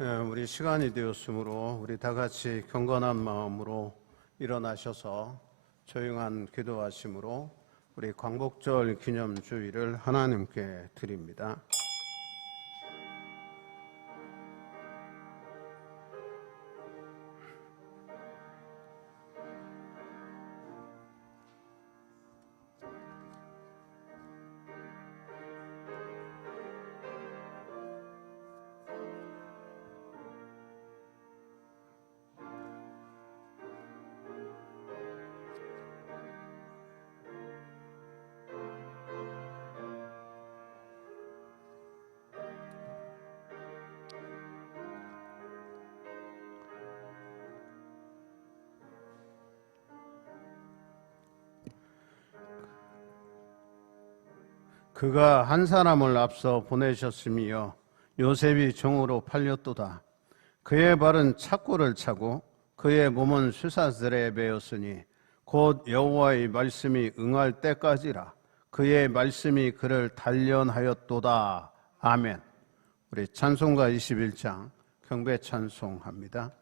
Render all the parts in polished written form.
우리 시간이 되었으므로 우리 다 같이 경건한 마음으로 일어나셔서 조용한 기도하심으로 우리 광복절 기념주일을 하나님께 드립니다. 그가 한 사람을 앞서 보내셨으며 요셉이 종으로 팔렸도다. 그의 발은 착고를 차고 그의 몸은 쇠사슬에 매였으니 곧 여호와의 말씀이 응할 때까지라. 그의 말씀이 그를 단련하였도다. 아멘. 우리 찬송가 21장 경배 찬송합니다.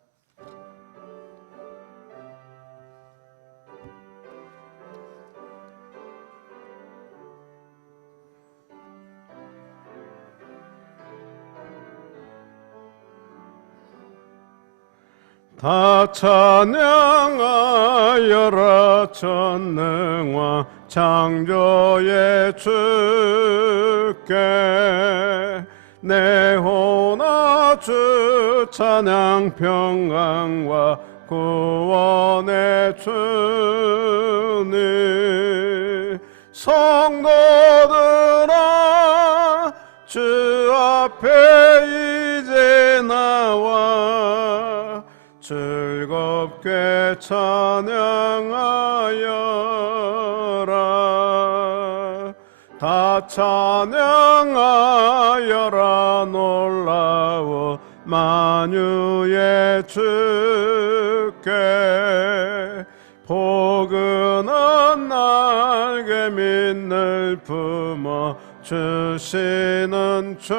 다 찬양하여라 전능왕 창조의 주께 내 혼아 주 찬양 평강과 구원의 주님 성도들아 주 앞에 이제 나와 즐겁게 찬양하여라. 다 찬양하여라. 놀라운 만유의 주께 포근한 날개 밑을 품어 주시는 주님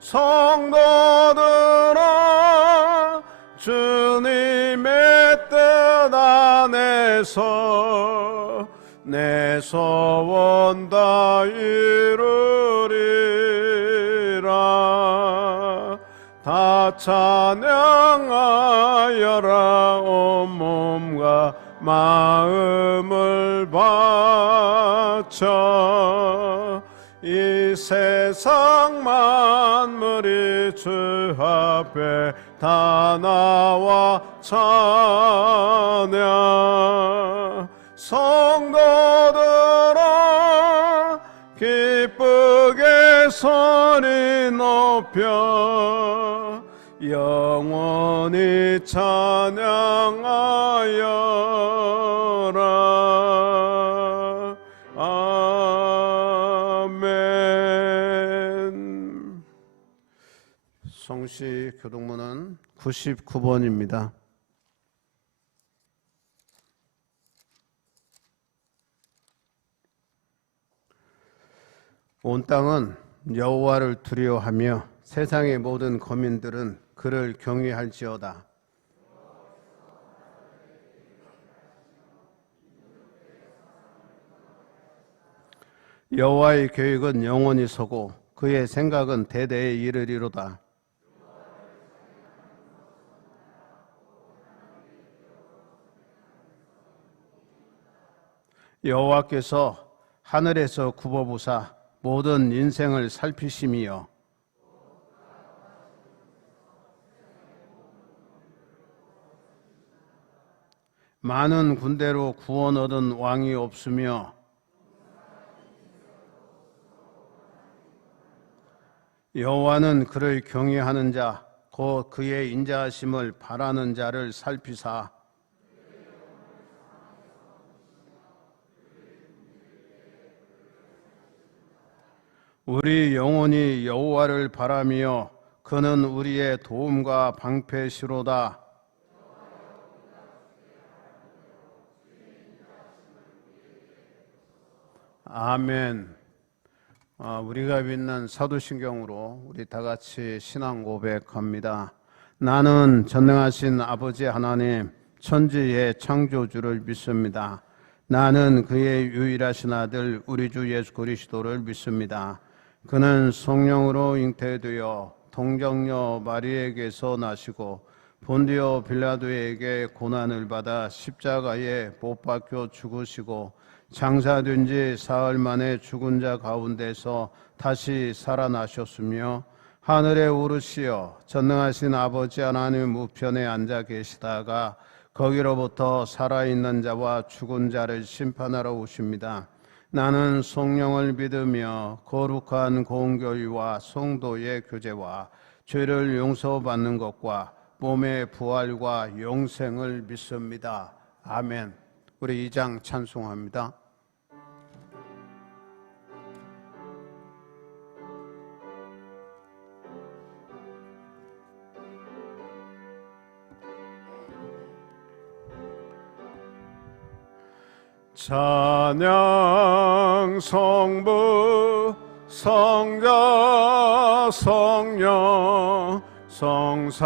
성도들아 주님의 뜻 안에서 내 소원 다 이루리라. 다 찬양하여라. 온 몸과 마음을 바쳐 이 세상 만물이 주 앞에 다 나와 찬양 성도들아 기쁘게 소리 높여 영원히 찬양하여라. 아멘. 성시 교동문은 99번입니다. 온 땅은 여호와를 두려워하며 세상의 모든 거민들은 그를 경외할지어다. 여호와의 계획은 영원히 서고 그의 생각은 대대에 이르리로다. 여호와께서 하늘에서 굽어보사 모든 인생을 살피심이여 많은 군대로 구원 얻은 왕이 없으며 여호와는 그를 경외하는 자 곧 그의 인자하심을 바라는 자를 살피사 우리 영혼이 여호와를 바라며 그는 우리의 도움과 방패시로다. 아멘. 우리가 믿는 사도신경으로 우리 다 같이 신앙 고백합니다. 나는 전능하신 아버지 하나님 천지의 창조주를 믿습니다. 나는 그의 유일하신 아들 우리 주 예수 그리스도를 믿습니다. 그는 성령으로 잉태되어 동정녀 마리에게서 나시고 본디오 빌라도에게 고난을 받아 십자가에 못 박혀 죽으시고 장사된 지 사흘 만에 죽은 자 가운데서 다시 살아나셨으며 하늘에 오르시어 전능하신 아버지 하나님 우편에 앉아 계시다가 거기로부터 살아있는 자와 죽은 자를 심판하러 오십니다. 나는 성령을 믿으며 거룩한 공교회와 성도의 교제와 죄를 용서받는 것과 몸의 부활과 영생을 믿습니다. 아멘. 우리 2장 찬송합니다. 찬양 성부 성자 성령 성삼위일체께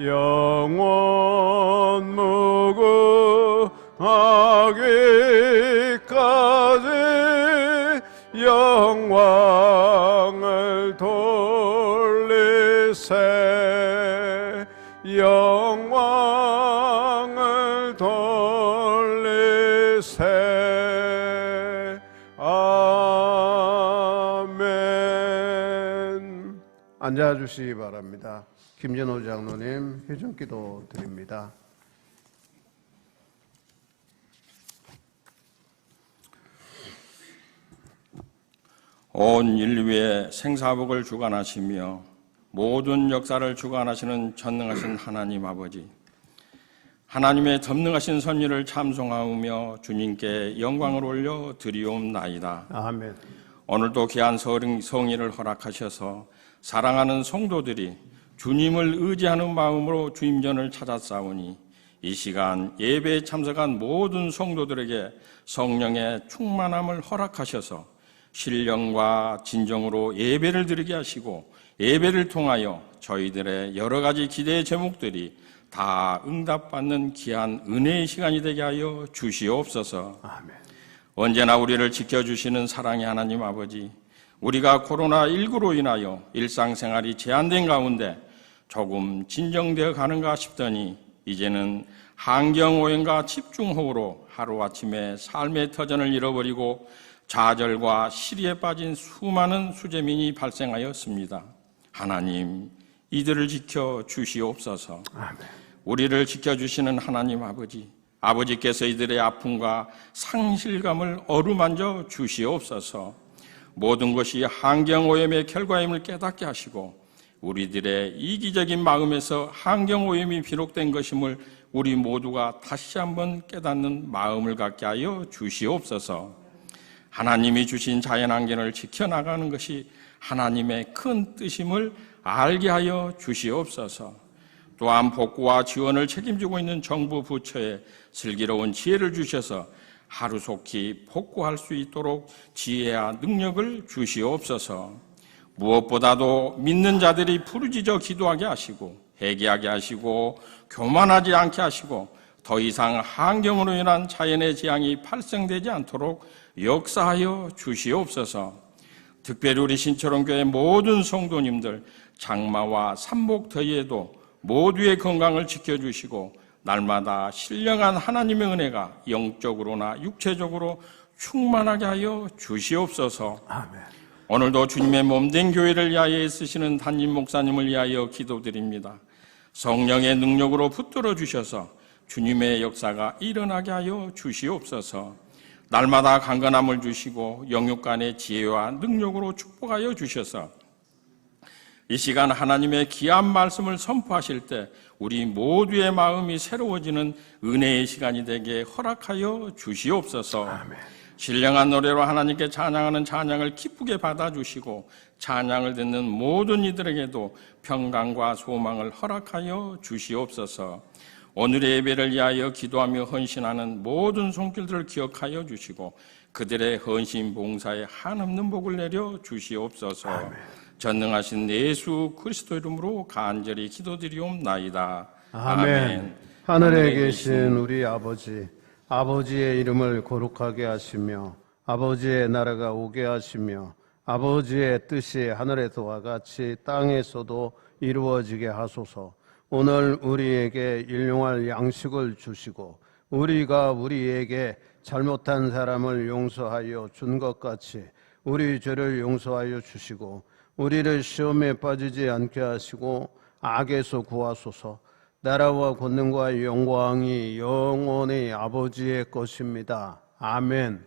영원 무궁하기까지 영광을 돌리세 영광을 돌리세 아멘. 앉아주시기 바랍니다. 김진호 장로님 회중기도 드립니다. 온 인류의 생사복을 주관하시며 모든 역사를 주관하시는 전능하신 하나님 아버지, 하나님의 전능하신 섭리를 참송하며 주님께 영광을 올려 드리옵나이다. 아멘. 오늘도 귀한 성의를 허락하셔서 사랑하는 성도들이 주님을 의지하는 마음으로 주임전을 찾아싸우니 이 시간 예배에 참석한 모든 성도들에게 성령의 충만함을 허락하셔서 신령과 진정으로 예배를 드리게 하시고 예배를 통하여 저희들의 여러 가지 기대의 제목들이 다 응답받는 귀한 은혜의 시간이 되게 하여 주시옵소서. 아멘. 언제나 우리를 지켜주시는 사랑의 하나님 아버지, 우리가 코로나19로 인하여 일상생활이 제한된 가운데 조금 진정되어 가는가 싶더니 이제는 환경오염과 집중호우로 하루아침에 삶의 터전을 잃어버리고 좌절과 시리에 빠진 수많은 수재민이 발생하였습니다. 하나님, 이들을 지켜 주시옵소서. 아멘. 우리를 지켜주시는 하나님 아버지, 아버지께서 이들의 아픔과 상실감을 어루만져 주시옵소서. 모든 것이 환경오염의 결과임을 깨닫게 하시고 우리들의 이기적인 마음에서 환경오염이 비롯된 것임을 우리 모두가 다시 한번 깨닫는 마음을 갖게 하여 주시옵소서. 하나님이 주신 자연환경을 지켜나가는 것이 하나님의 큰 뜻임을 알게 하여 주시옵소서. 또한 복구와 지원을 책임지고 있는 정부 부처에 슬기로운 지혜를 주셔서 하루속히 복구할 수 있도록 지혜와 능력을 주시옵소서. 무엇보다도 믿는 자들이 부르짖어 기도하게 하시고 회개하게 하시고 교만하지 않게 하시고 더 이상 환경으로 인한 자연의 재앙이 발생되지 않도록 역사하여 주시옵소서. 특별히 우리 신철원교회 모든 성도님들 장마와 삼복더위에도 모두의 건강을 지켜주시고 날마다 신령한 하나님의 은혜가 영적으로나 육체적으로 충만하게 하여 주시옵소서. 아멘. 오늘도 주님의 몸된 교회를 위하여 애쓰시는 담임 목사님을 위하여 기도드립니다. 성령의 능력으로 붙들어 주셔서 주님의 역사가 일어나게 하여 주시옵소서. 날마다 강건함을 주시고 영육간의 지혜와 능력으로 축복하여 주셔서 이 시간 하나님의 귀한 말씀을 선포하실 때 우리 모두의 마음이 새로워지는 은혜의 시간이 되게 허락하여 주시옵소서. 아멘. 신령한 노래로 하나님께 찬양하는 찬양을 기쁘게 받아주시고 찬양을 듣는 모든 이들에게도 평강과 소망을 허락하여 주시옵소서. 오늘의 예배를 위하여 기도하며 헌신하는 모든 손길들을 기억하여 주시고 그들의 헌신 봉사에 한없는 복을 내려 주시옵소서. 아멘. 전능하신 예수 그리스도 이름으로 간절히 기도드리옵나이다. 아멘. 하늘에 계신 우리 아버지, 아버지의 이름을 거룩하게 하시며 아버지의 나라가 오게 하시며 아버지의 뜻이 하늘에서와 같이 땅에서도 이루어지게 하소서. 오늘 우리에게 일용할 양식을 주시고 우리가 우리에게 잘못한 사람을 용서하여 준 것 같이 우리 죄를 용서하여 주시고 우리를 시험에 빠지지 않게 하시고 악에서 구하소서. 나라와 권능과 영광이 영원히 아버지의 것입니다. 아멘.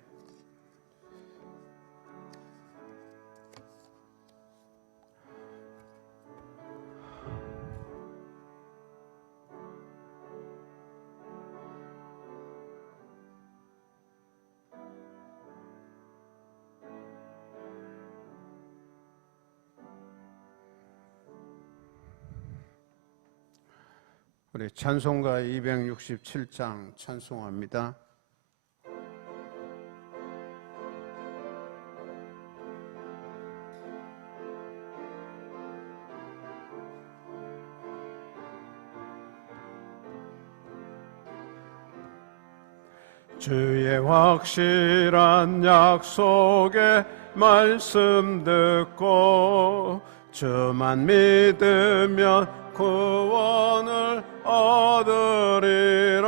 우리 찬송가 267장 찬송합니다. 주의 확실한 약속의 말씀 듣고 주만 믿으면 구원을 얻으리라.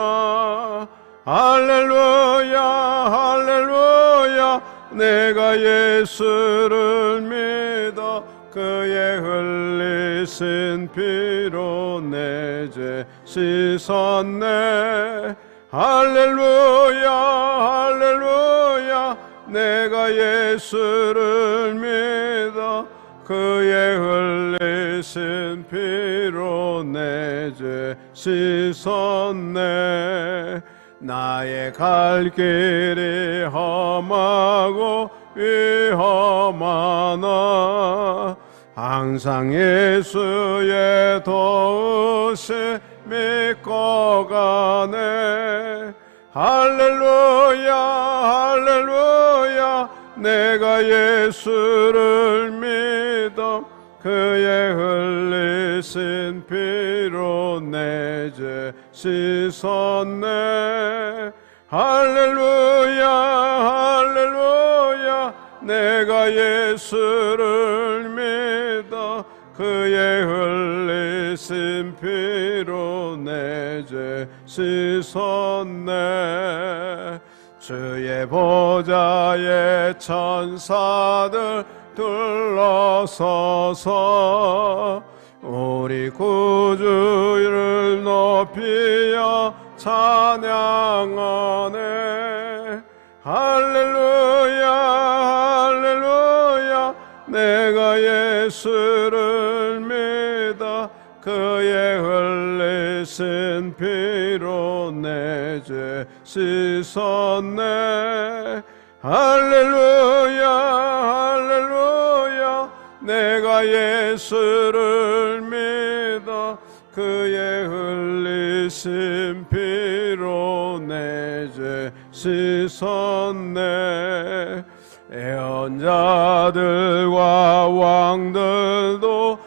할렐루야 할렐루야 내가 예수를 믿어 그의 흘리신 피로 내 죄 씻었네. 할렐루야 할렐루야 내가 예수를 믿어 그의 흘리신 피로 내 죄 씻었네. 나의 갈 길이 험하고 위험하나 항상 예수의 도우심 믿고 가네. 할렐루야 할렐루야 내가 예수를 믿어 그의 흘리신 피로 내 죄 씻었네. 할렐루야 할렐루야 내가 예수를 믿어 그의 흘리신 피로 내 죄 씻었네. 주의 보좌에 천사들 둘러서서 우리 구주를 높이어 찬양하네. 할렐루야 할렐루야 내가 예수를 믿어 그의 흘리신 피로 내 죄 씻었네. 할렐루야 할렐루야 내가 예수를 믿어 그의 흘리신 피로 내 죄 씻었네. 예언자들과 왕들도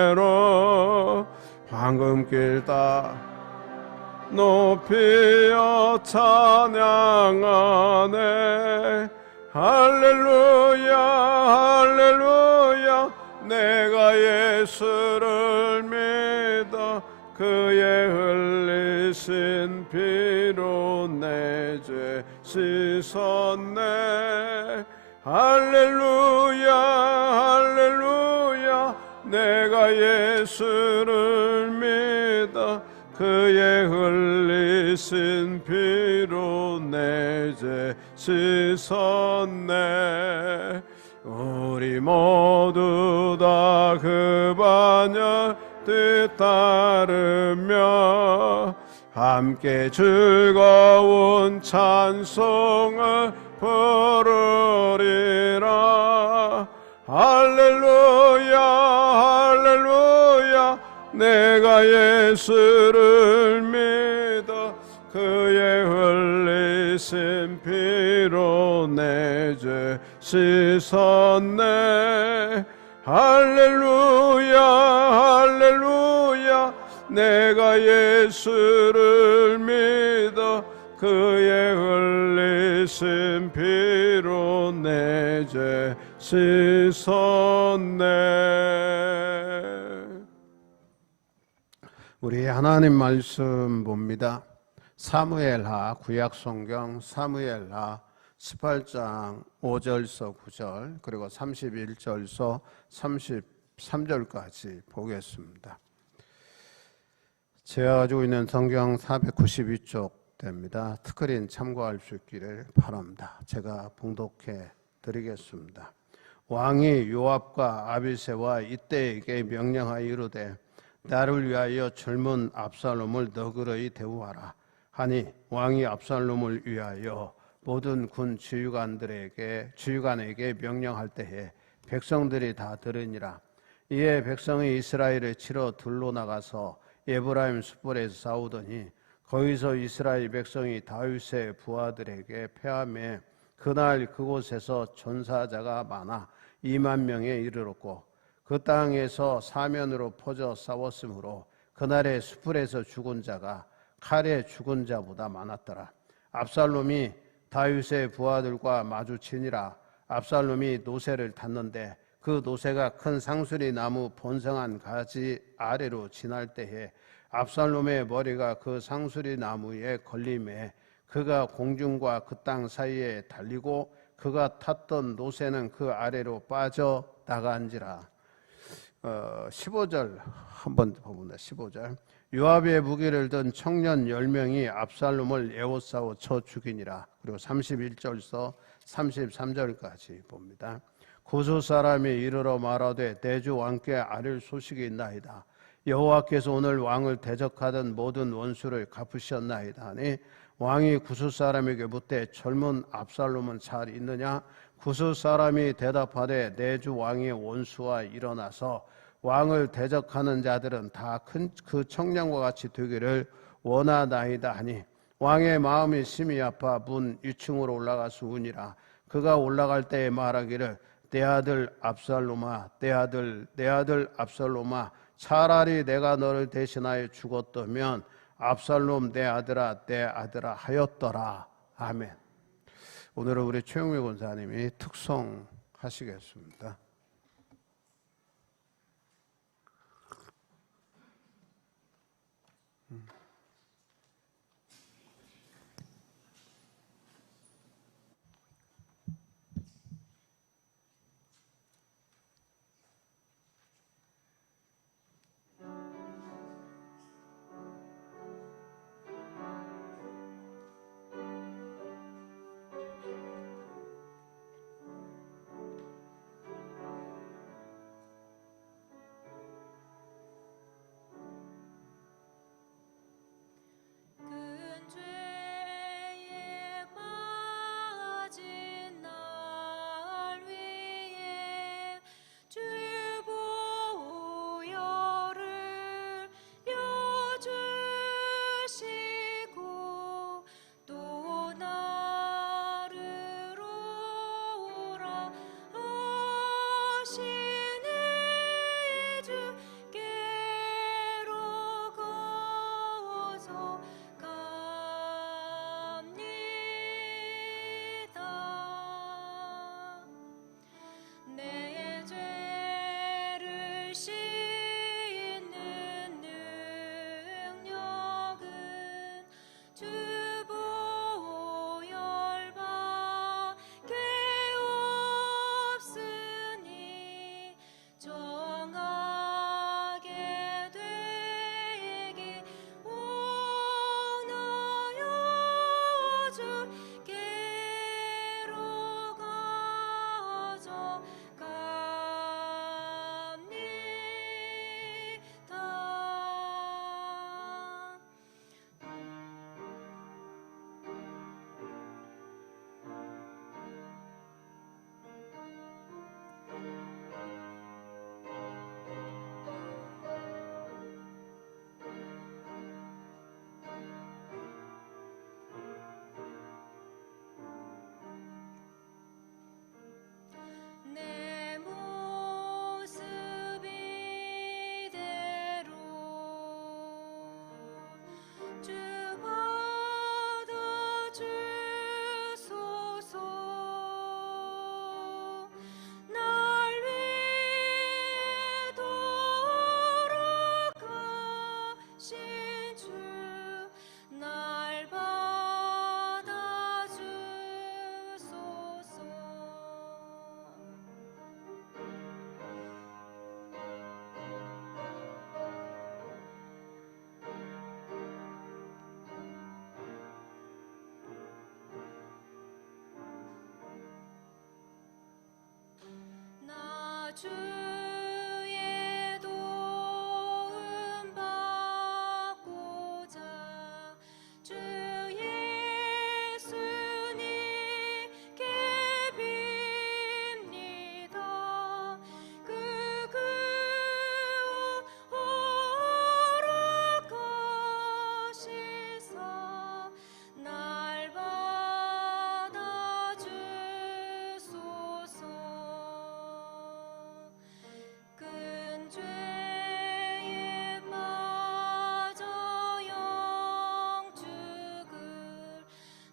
반열대로 황금길 따 높이어 찬양하네. 할렐루야 할렐루야 내가 예수를 믿어 그의 흘리신 피로 내 죄 씻었네. 할렐루야 할렐루야 내가 예수를 믿어 그의 흘리신 피로 내 죄 씻었네. 우리 모두 다 그 반열 뜻 따르며 함께 즐거운 찬송을 부르리라. 할렐루야 할렐루야 내가 예수를 믿어 그의 흘리신 피로 내 죄 씻었네. 할렐루야 할렐루야 내가 예수를 믿어 그의 흘리신 피로 내 죄 씻었네. 우리 하나님 말씀 봅니다. 사무엘하 구약성경 사무엘하 18장 5절서 9절 그리고 31절서 33절까지 보겠습니다. 제가 가지고 있는 성경 492쪽 됩니다. 특허린 참고할 수 있기를 바랍니다. 제가 봉독해 드리겠습니다. 왕이 요압과 아비새와 이때에게 명령하여 이르되 나를 위하여 젊은 압살롬을 너그러이 대우하라 하니 왕이 압살롬을 위하여 모든 군 지휘관에게 명령할 때에 백성들이 다 들으니라. 이에 백성이 이스라엘을 치러 들로 나가서 에브라임 숯불에서 싸우더니 거기서 이스라엘 백성이 다윗의 부하들에게 패하매 그날 그곳에서 전사자가 많아 2만 명에 이르렀고 그 땅에서 사면으로 퍼져 싸웠으므로 그날의 숯불에서 죽은 자가 칼에 죽은 자보다 많았더라. 압살롬이 다윗의 부하들과 마주치니라. 압살롬이 노새를 탔는데 그 노새가 큰 상수리 나무 번성한 가지 아래로 지날 때에 압살롬의 머리가 그 상수리 나무에 걸림에 그가 공중과 그 땅 사이에 달리고 그가 탔던 노새는 그 아래로 빠져 나간지라. 15절 한번 보겠습니다. 15절 요압의 무기를 든 청년 10명이 압살롬을 에워싸워 쳐 죽이니라. 그리고 31절서 33절까지 봅니다. 구스 사람이 이르러 말하되 내 주 왕께 아릴 소식이 있나이다. 여호와께서 오늘 왕을 대적하던 모든 원수를 갚으셨나이다 하니 왕이 구스 사람에게 묻되 젊은 압살롬은 잘 있느냐? 구스 사람이 대답하되 내 주 왕의 원수와 일어나서 왕을 대적하는 자들은 다 그 청년과 같이 되기를 원하나이다 하니 왕의 마음이 심히 아파 문 위층으로 올라가서 우니라. 그가 올라갈 때에 말하기를 내 아들 압살롬아 내 아들 압살롬아 차라리 내가 너를 대신하여 죽었다면 압살롬 내 아들아 하였더라. 아멘. 오늘은 우리 최영미 권사님이 특송하시겠습니다. 주의 도움 받고자 주 예수님께 빕니다. 그 허락하시사 날 받아주소서. 큰 죄에 빠져 영죽을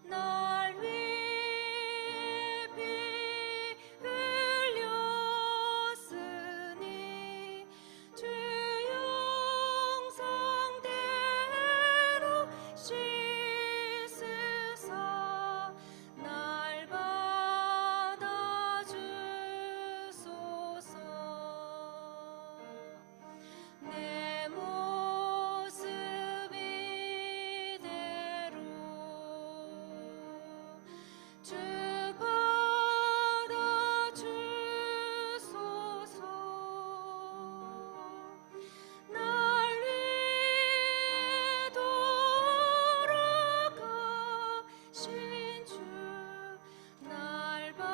날 위해 피 흘렸으니 주 영상대로 씻으사 날 받아주소서. 내 모습 이대로 주 받아주소서. 날 위해 돌아가신 주 날 받아주소서.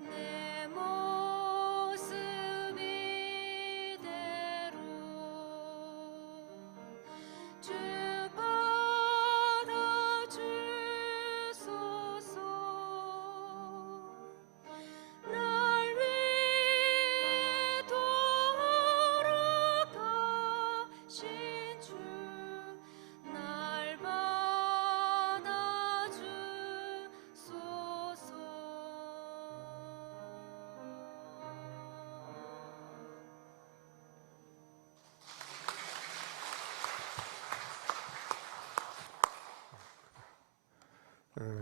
내 모습 이대로 주 받아주소서. 날 위해 돌아가신 주 날 받아주소서.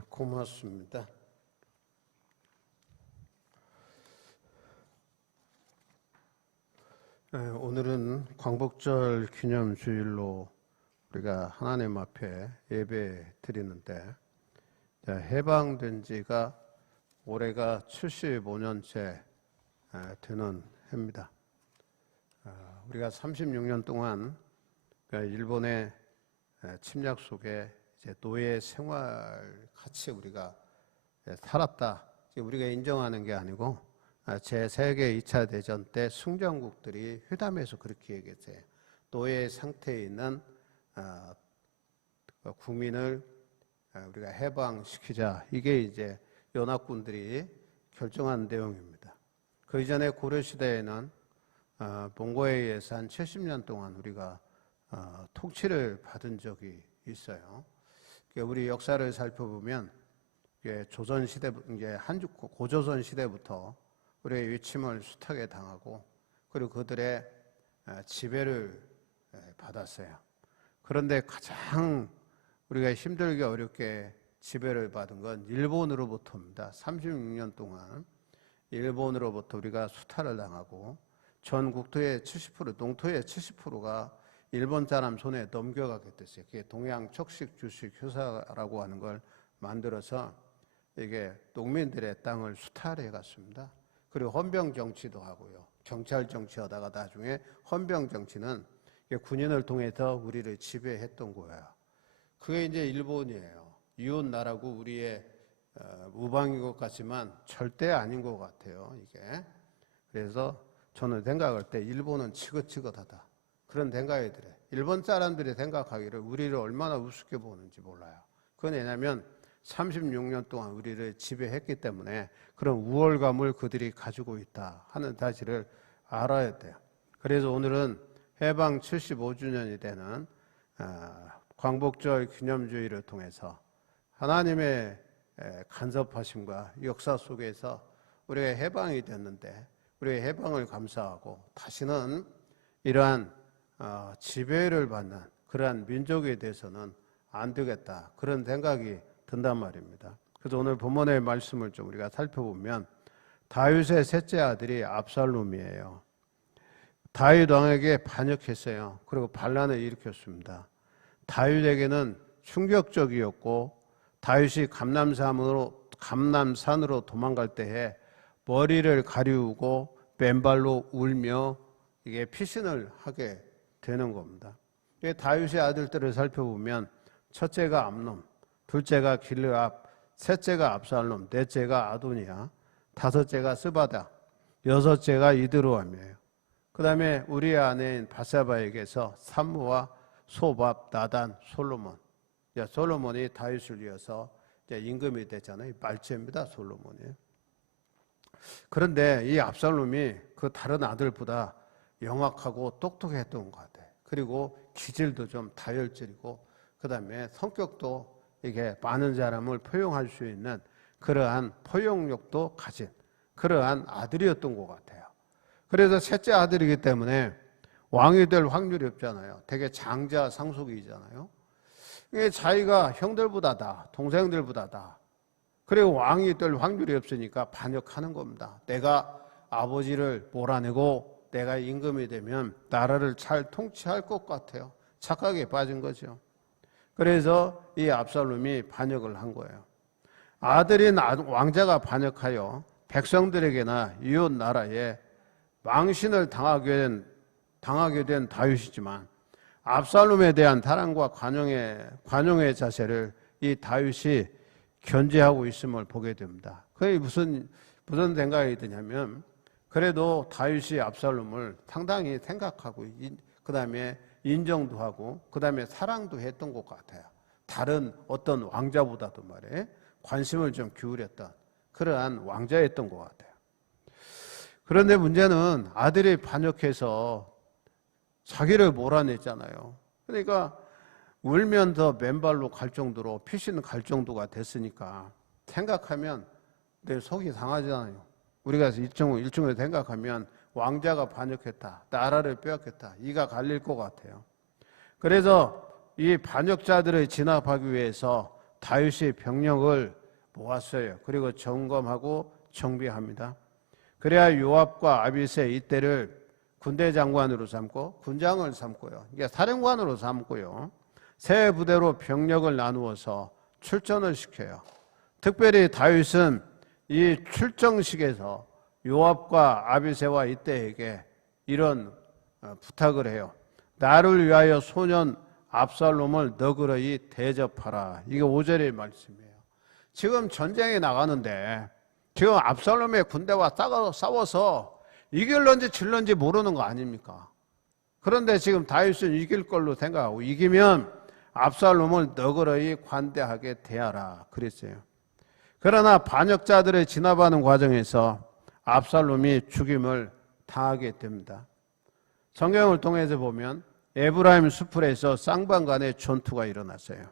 고맙습니다. 오늘은 광복절 기념주일로 우리가 하나님 앞에 예배 드리는데, 해방된 지가 올해가 75년째 되는 해입니다. 우리가 36년 동안 일본의 침략 속에 이제 노예 생활 같이 우리가 살았다. 우리가 인정하는 게 아니고 제2계 2차 대전 때 승전국들이 회담에서 그렇게 얘기했어요. 노예 상태에 있는 국민을 우리가 해방시키자. 이게 이제 연합군들이 결정한 내용입니다. 그 이전에 고려시대에는 몽고에 의해서 한 70년 동안 우리가 통치를 받은 적이 있어요. 우리 역사를 살펴보면 조선시대, 고조선 시대부터 우리의 위침을 숱하게 당하고 그리고 그들의 지배를 받았어요. 그런데 가장 우리가 힘들게 어렵게 지배를 받은 건 일본으로부터입니다. 36년 동안 일본으로부터 우리가 수탈을 당하고 전 국토의 70%, 농토의 70%가 일본 사람 손에 넘겨가게 됐어요. 그게 동양 척식 주식 효사라고 하는 걸 만들어서 이게 농민들의 땅을 수탈해 갔습니다. 그리고 헌병 정치도 하고요. 경찰 정치하다가 나중에 헌병 정치는 군인을 통해서 우리를 지배했던 거예요. 그게 이제 일본이에요. 이웃 나라고 우리의 우방인 것 같지만 절대 아닌 것 같아요, 이게. 그래서 저는 생각할 때 일본은 지긋지긋하다. 그런 생각이 들어요. 일본 사람들이 생각하기를 우리를 얼마나 우습게 보는지 몰라요. 그건 왜냐하면 36년 동안 우리를 지배했기 때문에 그런 우월감을 그들이 가지고 있다 하는 사실을 알아야 돼요. 그래서 오늘은 해방 75주년이 되는 광복절 기념주의를 통해서 하나님의 간섭하심과 역사 속에서 우리가 해방이 됐는데 우리의 해방을 감사하고 다시는 이러한 지배를 받는 그러한 민족에 대해서는 안 되겠다, 그런 생각이 든단 말입니다. 그래서 오늘 본문의 말씀을 좀 우리가 살펴보면 다윗의 셋째 아들이 압살롬이에요. 다윗 왕에게 반역했어요. 그리고 반란을 일으켰습니다. 다윗에게는 충격적이었고 다윗이 감람산으로 도망갈 때에 머리를 가리우고 맨발로 울며 이게 피신을 하게 되는 겁니다. 다윗의 아들들을 살펴보면 첫째가 암논, 둘째가 길르압, 셋째가 압살롬, 넷째가 아도니아, 다섯째가 스바다, 여섯째가 이드로암이에요. 그 다음에 우리의 아내인 바세바에게서 산무와 소밥, 나단, 솔로몬. 솔로몬이 다윗을 이어서 임금이 됐잖아요. 말제입니다, 솔로몬이. 그런데 이 압살롬이 그 다른 아들보다 영악하고 똑똑했던 것 같아요. 그리고 기질도 좀 다혈질이고, 그 다음에 성격도 이게 많은 사람을 포용할 수 있는 그러한 포용력도 가진 그러한 아들이었던 것 같아요. 그래서 셋째 아들이기 때문에 왕이 될 확률이 없잖아요. 되게 장자 상속이잖아요. 자기가 형들보다다, 동생들보다다. 그리고 왕이 될 확률이 없으니까 반역하는 겁니다. 내가 아버지를 몰아내고 내가 임금이 되면 나라를 잘 통치할 것 같아요. 착각에 빠진 거죠. 그래서 이 압살롬이 반역을 한 거예요. 아들인 왕자가 반역하여 백성들에게나 이웃 나라에 망신을 당하게 된 다윗이지만 압살롬에 대한 사랑과 관용의 자세를 이 다윗이 견제하고 있음을 보게 됩니다. 그게 무슨 생각이 드냐면, 그래도 다윗이 압살롬을 상당히 생각하고 그 다음에 인정도 하고 그 다음에 사랑도 했던 것 같아요. 다른 어떤 왕자보다도 말이에요. 관심을 좀 기울였던 그러한 왕자였던 것 같아요. 그런데 문제는 아들이 반역해서 자기를 몰아냈잖아요. 그러니까 울면서 맨발로 갈 정도로 피신 갈 정도가 됐으니까 생각하면 내 속이 상하잖아요. 우리가 일종으로 생각하면 왕자가 반역했다, 나라를 빼앗겼다, 이가 갈릴 것 같아요. 그래서 이 반역자들을 진압하기 위해서 다윗이 병력을 모았어요. 그리고 점검하고 정비합니다. 그래야 요압과 아비새 이때를 군대 장관으로 삼고 군장을 삼고요. 이게 사령관으로 삼고요. 세 부대로 병력을 나누어서 출전을 시켜요. 특별히 다윗은 이 출정식에서 요압과 아비새와 이때에게 이런 부탁을 해요. 나를 위하여 소년 압살롬을 너그러이 대접하라. 이게 5절의 말씀이에요. 지금 전쟁에 나가는데 지금 압살롬의 군대와 싸워서 이길런지 질런지 모르는 거 아닙니까? 그런데 지금 다윗은 이길 걸로 생각하고 이기면 압살롬을 너그러이 관대하게 대하라 그랬어요. 그러나 반역자들을 진압하는 과정에서 압살롬이 죽임을 당하게 됩니다. 성경을 통해서 보면 에브라임 수풀에서 쌍방간의 전투가 일어났어요.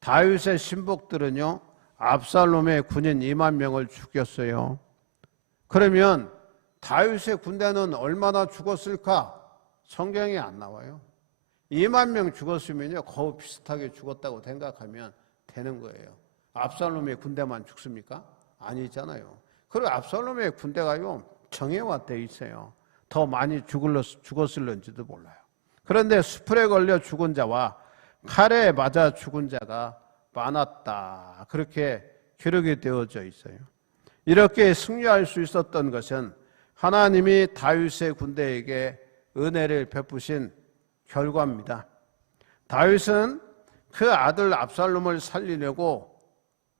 다윗의 신복들은요, 압살롬의 군인 2만 명을 죽였어요. 그러면 다윗의 군대는 얼마나 죽었을까? 성경에 안 나와요. 2만 명 죽었으면요, 거의 비슷하게 죽었다고 생각하면 되는 거예요. 압살롬의 군대만 죽습니까? 아니잖아요. 그리고 압살롬의 군대가요, 정예화돼 있어요. 더 많이 죽었을런지도 몰라요. 그런데 수풀에 걸려 죽은 자와 칼에 맞아 죽은 자가 많았다. 그렇게 기록이 되어져 있어요. 이렇게 승리할 수 있었던 것은 하나님이 다윗의 군대에게 은혜를 베푸신 결과입니다. 다윗은 그 아들 압살롬을 살리려고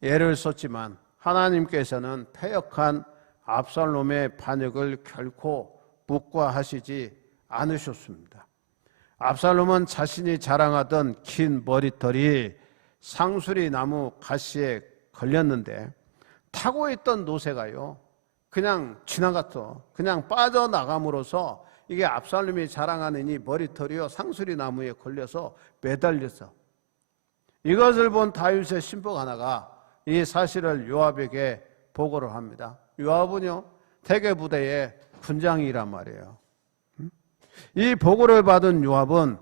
애를 썼지만 하나님께서는 패역한 압살롬의 반역을 결코 묵과하시지 않으셨습니다. 압살롬은 자신이 자랑하던 긴 머리털이 상수리 나무 가시에 걸렸는데 타고 있던 노새가요, 그냥 지나갔어. 그냥 빠져나감으로써 이게 압살롬이 자랑하는 이 머리털이요, 상수리 나무에 걸려서 매달렸어. 이것을 본 다윗의 신복 하나가 이 사실을 요압에게 보고를 합니다. 요압은요, 태계부대의 군장이란 말이에요. 이 보고를 받은 요압은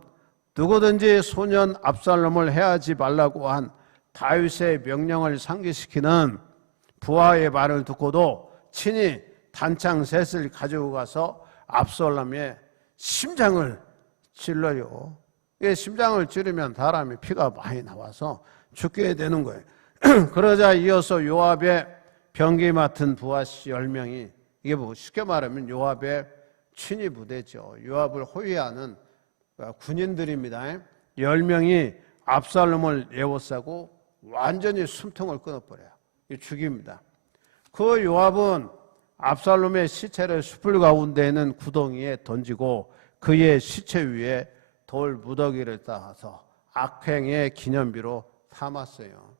누구든지 소년 압살롬을 해하지 말라고 한 다윗의 명령을 상기시키는 부하의 말을 듣고도 친히 단창 셋을 가지고 가서 압살롬의 심장을 찔러요. 이게 심장을 찌르면 사람이 피가 많이 나와서 죽게 되는 거예요. 그러자 이어서 요압의 병기 맡은 부하 10명이, 이게 뭐 쉽게 말하면 요압의 친위 부대죠. 요압을 호위하는 군인들입니다. 10명이 압살롬을 에워싸고 완전히 숨통을 끊어버려요. 죽입니다. 그 요압은 압살롬의 시체를 숯불 가운데 있는 구덩이에 던지고 그의 시체 위에 돌 무더기를 쌓아서 악행의 기념비로 삼았어요.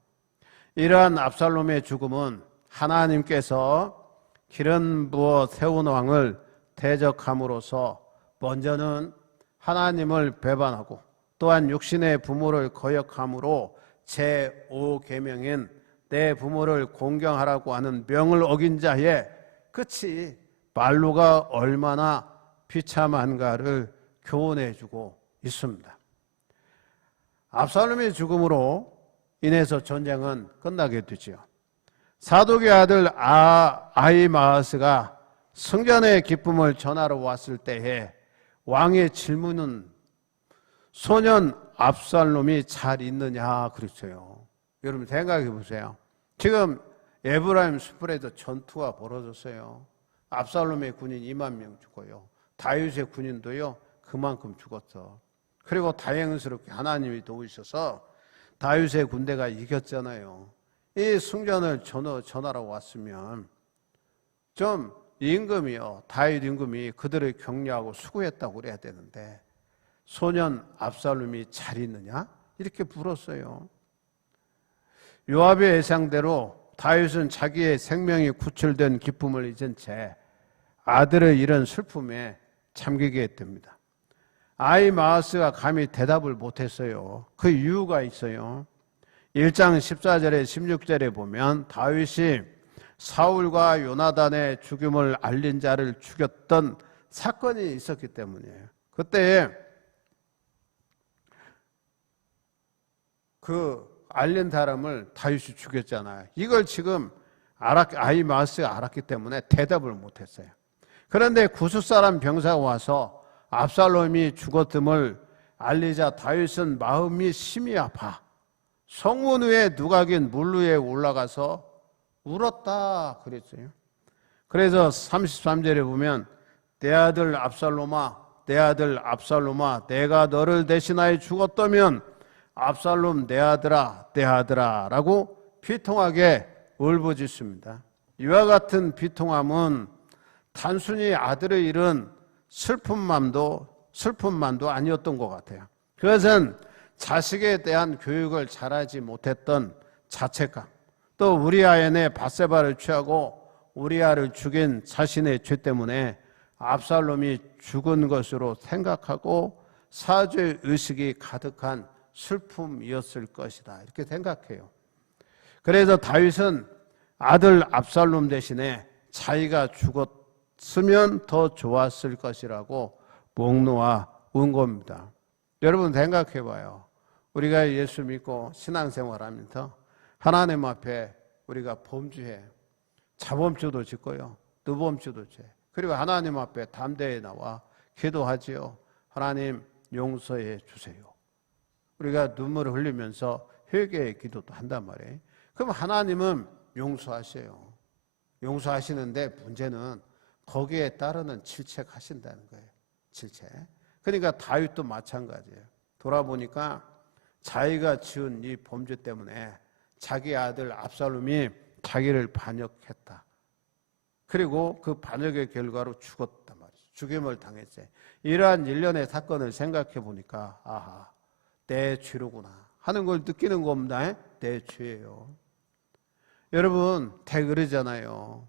이러한 압살롬의 죽음은 하나님께서 기름 부어 세운 왕을 대적함으로써 먼저는 하나님을 배반하고 또한 육신의 부모를 거역함으로 제5계명인 내 부모를 공경하라고 하는 명을 어긴 자의 끝이 말로가 얼마나 비참한가를 교훈해주고 있습니다. 압살롬의 죽음으로 인해서 전쟁은 끝나게 되죠. 사독의 아들 아히마아스가 승전의 기쁨을 전하러 왔을 때에 왕의 질문은 소년 압살롬이 잘 있느냐 그랬어요. 여러분 생각해 보세요. 지금 에브라임 숯불에도 전투가 벌어졌어요. 압살롬의 군인 2만 명 죽어요. 다윗의 군인도요 그만큼 죽었어. 그리고 다행스럽게 하나님이 도우셔서 다윗의 군대가 이겼잖아요. 이 승전을 전하러 왔으면 좀 임금이요, 다윗 임금이 그들을 격려하고 수고했다고 그래야 되는데 소년 압살롬이 잘 있느냐? 이렇게 물었어요. 요압의 예상대로 다윗은 자기의 생명이 구출된 기쁨을 잊은 채 아들을 잃은 슬픔에 잠기게 됩니다. 아히마아스가 감히 대답을 못했어요. 그 이유가 있어요. 1장 14절에 16절에 보면 다윗이 사울과 요나단의 죽임을 알린 자를 죽였던 사건이 있었기 때문이에요. 그때 그 알린 사람을 다윗이 죽였잖아요. 이걸 지금 아히마아스가 알았기 때문에 대답을 못했어요. 그런데 구스 사람 병사가 와서 압살롬이 죽었음을 알리자 다윗은 마음이 심히 아파 성문 위에 누각인 물 위에 올라가서 울었다 그랬어요. 그래서 33절에 보면 내 아들 압살롬아, 내 아들 압살롬아, 내가 너를 대신하여 죽었다면 압살롬 내 아들아, 내 아들아 라고 비통하게 울부짖습니다. 이와 같은 비통함은 단순히 아들을 잃은 슬픔만도 아니었던 것 같아요. 그것은 자식에 대한 교육을 잘하지 못했던 자책감, 또 우리아의 밧세바를 취하고 우리아를 죽인 자신의 죄 때문에 압살롬이 죽은 것으로 생각하고 사죄 의식이 가득한 슬픔이었을 것이다 이렇게 생각해요. 그래서 다윗은 아들 압살롬 대신에 자기가 죽었으면 더 좋았을 것이라고 목 놓아 운 겁니다. 여러분 생각해 봐요. 우리가 예수 믿고 신앙생활하면서 하나님 앞에 우리가 범죄해, 자범죄도 짓고요, 누범죄도 죄, 그리고 하나님 앞에 담대히 나와 기도하지요. 하나님 용서해 주세요. 우리가 눈물을 흘리면서 회개의 기도도 한단 말이에요. 그럼 하나님은 용서하셔요. 용서하시는데 문제는 거기에 따르는 질책하신다는 거예요. 질책. 그러니까 다윗도 마찬가지예요. 돌아보니까 자기가 지은 이 범죄 때문에 자기 아들 압살롬이 자기를 반역했다. 그리고 그 반역의 결과로 죽었단 말이죠. 죽임을 당했어요. 이러한 일련의 사건을 생각해 보니까 아하, 내 죄로구나 하는 걸 느끼는 겁니다. 내 죄예요. 여러분 그러잖아요.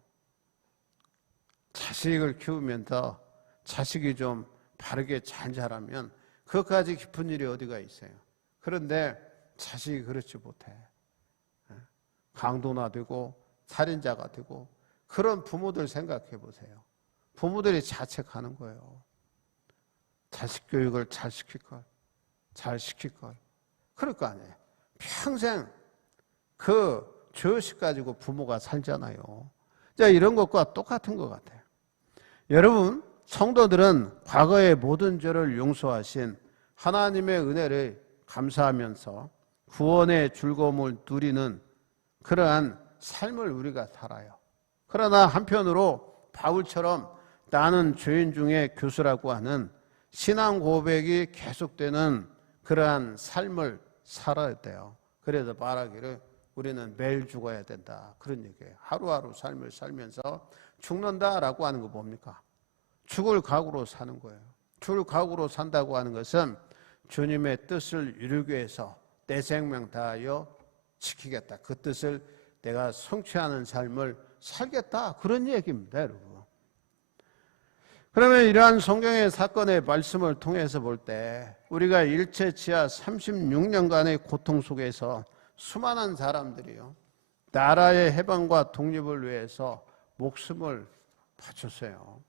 자식을 키우면서 자식이 좀 바르게 잘 자라면 그것까지 깊은 일이 어디가 있어요. 그런데 자식이 그렇지 못해. 강도나 되고 살인자가 되고 그런 부모들 생각해 보세요. 부모들이 자책하는 거예요. 자식 교육을 잘 시킬 걸. 그럴 거 아니에요. 평생 그 죄의식 가지고 부모가 살잖아요. 자, 이런 것과 똑같은 것 같아요. 여러분, 성도들은 과거의 모든 죄를 용서하신 하나님의 은혜를 감사하면서 구원의 즐거움을 누리는 그러한 삶을 우리가 살아요. 그러나 한편으로 바울처럼 나는 죄인 중에 교수라고 하는 신앙 고백이 계속되는 그러한 삶을 살아야 돼요. 그래서 말하기를 우리는 매일 죽어야 된다, 그런 얘기예요. 하루하루 삶을 살면서 죽는다라고 하는 거 뭡니까? 죽을 각오로 사는 거예요. 죽을 각오로 산다고 하는 것은 주님의 뜻을 이루기 위해서 내 생명 다하여 지키겠다, 그 뜻을 내가 성취하는 삶을 살겠다, 그런 얘기입니다, 여러분. 그러면 이러한 성경의 사건의 말씀을 통해서 볼 때 우리가 일제치하 36년간의 고통 속에서 수많은 사람들이요, 나라의 해방과 독립을 위해서 목숨을 바쳤어요.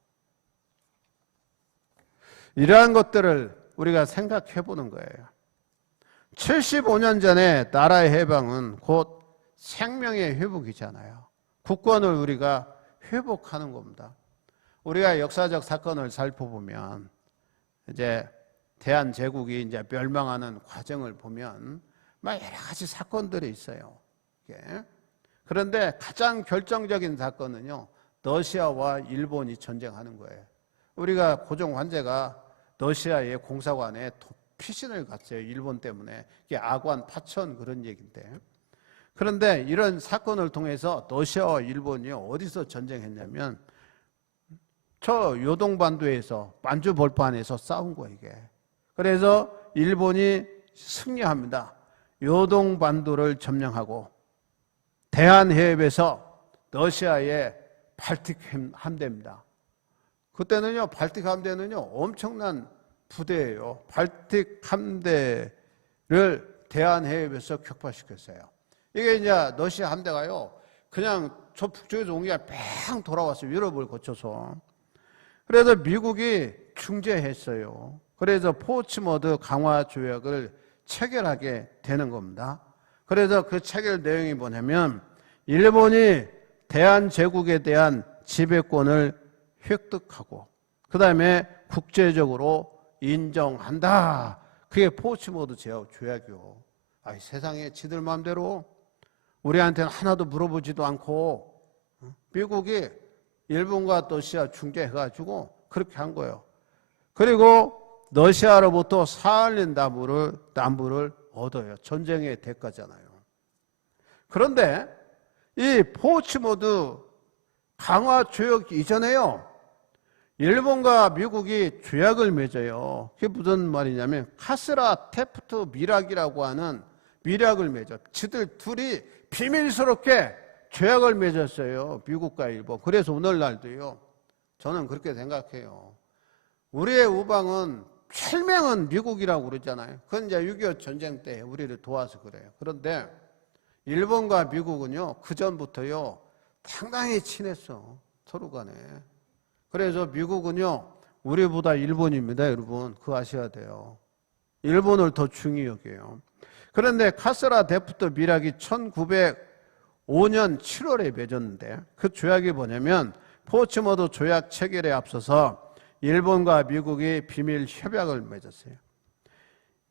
이러한 것들을 우리가 생각해 보는 거예요. 75년 전에 나라의 해방은 곧 생명의 회복이잖아요. 국권을 우리가 회복하는 겁니다. 우리가 역사적 사건을 살펴보면 이제 대한제국이 이제 멸망하는 과정을 보면 막 여러 가지 사건들이 있어요. 그런데 가장 결정적인 사건은요, 러시아와 일본이 전쟁하는 거예요. 우리가 고종 황제가 러시아의 공사관에 피신을 갔어요. 일본 때문에. 이게 아관 파천 그런 얘기인데. 그런데 이런 사건을 통해서 러시아와 일본이 어디서 전쟁했냐면 저 요동반도에서 만주 벌판에서 싸운 거예요, 이게. 그래서 일본이 승리합니다. 요동반도를 점령하고 대한해협에서 러시아의 발틱 함대입니다. 그때는요, 발틱 함대는요, 엄청난 부대예요. 발틱 함대를 대한해협에서 격파시켰어요. 이게 이제 러시아 함대가요, 그냥 저 북쪽에서 온 게 뺑 돌아왔어요. 유럽을 거쳐서. 그래서 미국이 중재했어요. 그래서 포츠머드 강화 조약을 체결하게 되는 겁니다. 그래서 그 체결 내용이 뭐냐면 일본이 대한제국에 대한 지배권을 획득하고 그 다음에 국제적으로 인정한다. 그게 포츠머드 조약이요. 아이, 세상에 지들 마음대로 우리한테는 하나도 물어보지도 않고 미국이 일본과 러시아 중재해가지고 그렇게 한 거예요. 그리고 러시아로부터 사할린 나무를 얻어요. 전쟁의 대가잖아요. 그런데 이 포츠머드 강화 조약 이전에요, 일본과 미국이 조약을 맺어요. 그게 무슨 말이냐면 카스라 테프트 미락이라고 하는 미락을 맺어. 지들 둘이 비밀스럽게 조약을 맺었어요, 미국과 일본. 그래서 오늘날도요, 저는 그렇게 생각해요. 우리의 우방은 철명은 미국이라고 그러잖아요. 그건 이제 6.25 전쟁 때 우리를 도와서 그래요. 그런데 일본과 미국은요, 그 전부터요 상당히 친했어, 서로 간에. 그래서 미국은요 우리보다 일본입니다, 여러분. 그거 아셔야 돼요. 일본을 더 중히 여겨요. 그런데 카스라 데프트 미락이 1905년 7월에 맺었는데 그 조약이 뭐냐면 포츠머드 조약 체결에 앞서서 일본과 미국이 비밀 협약을 맺었어요.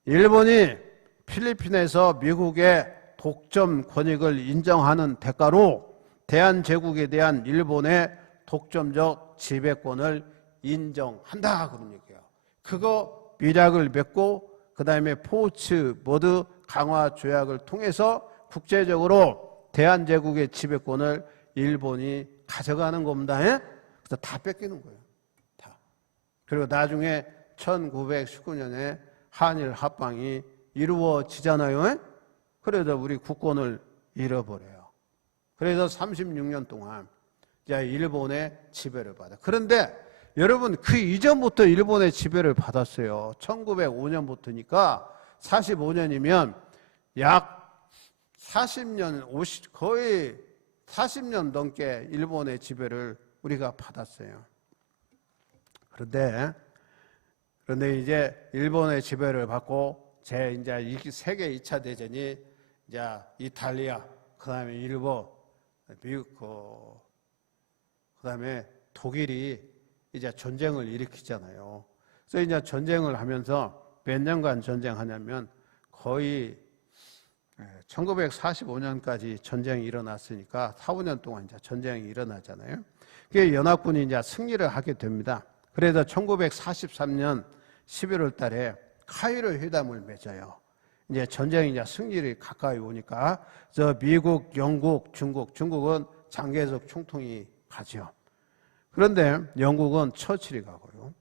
일본이 필리핀에서 미국의 독점 권익을 인정하는 대가로 대한제국에 대한 일본의 독점적 지배권을 인정한다, 그런 얘기예요. 그거 미락을 맺고 그 다음에 포츠머드 강화 조약을 통해서 국제적으로 대한제국의 지배권을 일본이 가져가는 겁니다. 그래서 다 뺏기는 거예요. 다. 그리고 나중에 1919년에 한일 합방이 이루어지잖아요. 그래서 우리 국권을 잃어버려요. 그래서 36년 동안 이제 일본의 지배를 받아. 그런데 여러분, 그 이전부터 일본의 지배를 받았어요. 1905년부터니까 45년이면 약 40년, 거의 40년 넘게 일본의 지배를 우리가 받았어요. 그런데 이제 일본의 지배를 받고 이제 세계 2차 대전이 이제 이탈리아, 그다음에 일본, 미국, 그다음에 독일이 이제 전쟁을 일으키잖아요. 그래서 이제 전쟁을 하면서 몇 년간 전쟁하냐면 거의 1945년까지 전쟁이 일어났으니까 4, 5년 동안 이제 전쟁이 일어나잖아요. 그게 연합군이 이제 승리를 하게 됩니다. 그래서 1943년 11월 달에 카이로 회담을 맺어요. 이제 전쟁이 이제 승리를 가까이 오니까 저 미국, 영국, 중국은 장개석 총통이 가죠. 그런데 영국은 처칠이 가고요.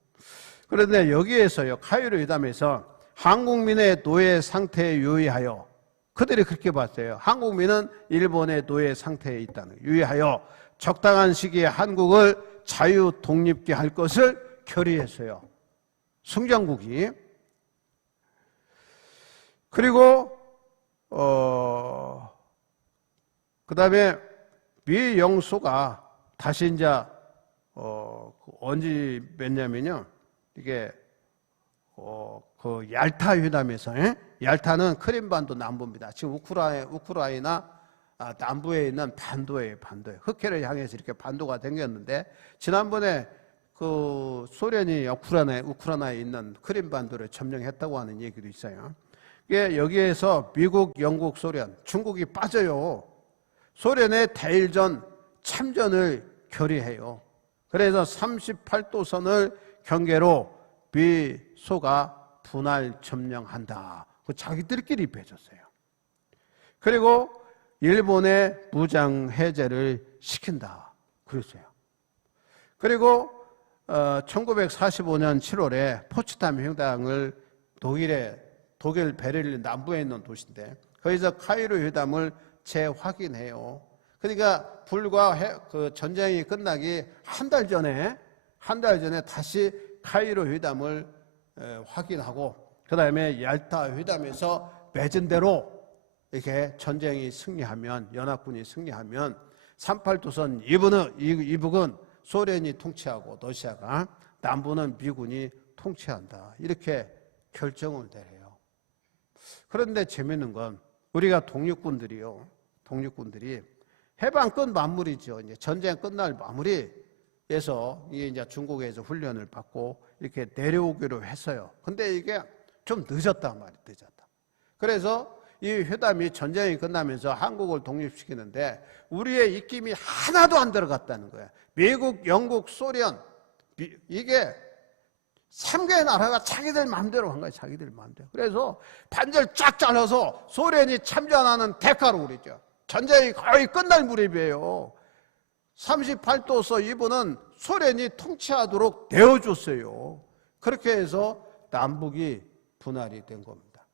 그런데 여기에서요, 카이로 회담에서 한국민의 노예 상태에 유의하여, 그들이 그렇게 봤어요. 한국민은 일본의 노예 상태에 있다는, 유의하여 적당한 시기에 한국을 자유 독립케 할 것을 결의했어요. 승전국이. 그리고 그다음에 미 영소가 다시 이제 언제 맺냐면요, 이게 그 얄타 회담에서, 얄타는 크림반도 남부입니다. 지금 우크라이나 남부에 있는 반도예요, 반도에. 흑해를 향해서 이렇게 반도가 생겼는데, 지난번에 그 소련이 우크라이나에 있는 크림반도를 점령했다고 하는 얘기도 있어요. 이게 여기에서 미국, 영국, 소련, 중국이 빠져요. 소련의 대일전 참전을 결의해요. 그래서 38도선을 경계로 미소가 분할 점령한다. 그 자기들끼리 맺었어요. 그리고 일본의 무장 해제를 시킨다. 그랬어요. 그리고 1945년 7월에 포츠담 회담을 독일 베를린 남부에 있는 도시인데, 거기서 카이로 회담을 재확인해요. 그러니까 불과 그 전쟁이 끝나기 한 달 전에 다시 카이로 회담을 확인하고, 그 다음에 얄타 회담에서 맺은 대로 이렇게 전쟁이 승리하면, 연합군이 승리하면 38도선 이북은 소련이 통치하고 러시아가, 남부는 미군이 통치한다. 이렇게 결정을 내려요. 그런데 재밌는 건 우리가 독립군들이 해방 끝 마무리죠. 이제 전쟁 끝날 마무리에서 이제 중국에서 훈련을 받고 이렇게 내려오기로 했어요. 근데 이게 좀 늦었단 말이에요. 늦었다. 그래서 이 회담이 전쟁이 끝나면서 한국을 독립시키는데 우리의 입김이 하나도 안 들어갔다는 거예요. 미국, 영국, 소련, 이게 3개의 나라가 자기들 마음대로 한 거예요. 자기들 마음대로. 그래서 반절 쫙 잘라서 소련이 참전하는 대가로 그랬죠. 전쟁이 거의 끝날 무렵이에요. 38도서 이분은 소련이 통치하도록 내어줬어요. 그렇게 해서 남북이 분할이 된 겁니다.